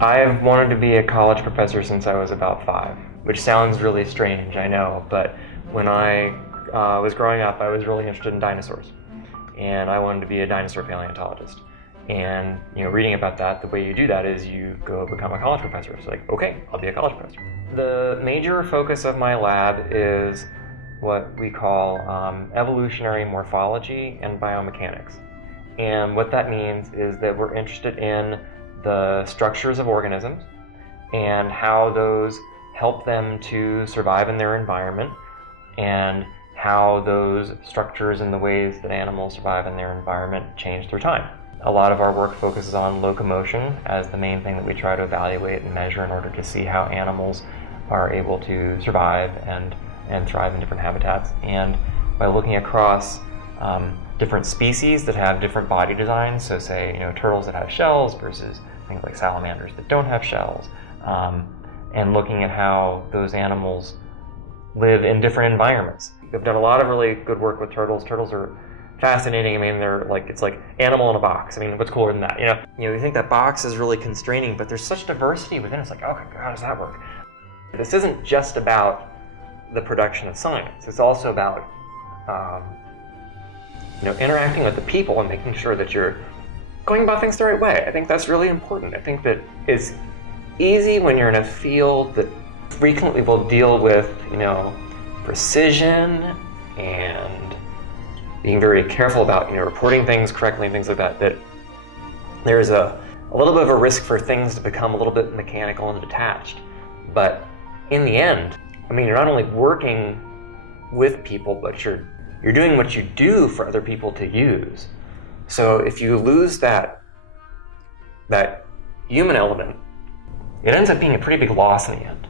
I've wanted to be a college professor since I was about 5, which sounds really strange, I know, but when I was growing up, I was really interested in dinosaurs, and I wanted to be a dinosaur paleontologist. And reading about that, the way you do that is you go become a college professor. It's like, okay, I'll be a college professor. The major focus of my lab is what we call evolutionary morphology and biomechanics. And what that means is that we're interested in the structures of organisms and how those help them to survive in their environment, and how those structures and the ways that animals survive in their environment change through time. A lot of our work focuses on locomotion as the main thing that we try to evaluate and measure in order to see how animals are able to survive and thrive in different habitats. And by looking across different species that have different body designs, so say turtles that have shells versus things like salamanders that don't have shells, and looking at how those animals live in different environments. We've done a lot of really good work with turtles. Turtles are fascinating. I mean, it's like animal in a box. I mean, what's cooler than that? You think that box is really constraining, but there's such diversity within it. It's like, okay, how does that work? This isn't just about the production of science. It's also about interacting with the people and making sure that you're going about things the right way. I think that's really important. I think that it's easy when you're in a field that frequently will deal with precision and being very careful about reporting things correctly and things like that, that there's a little bit of a risk for things to become a little bit mechanical and detached. But in the end, I mean, you're not only working with people, but you're doing what you do for other people to use. So if you lose that human element, it ends up being a pretty big loss in the end.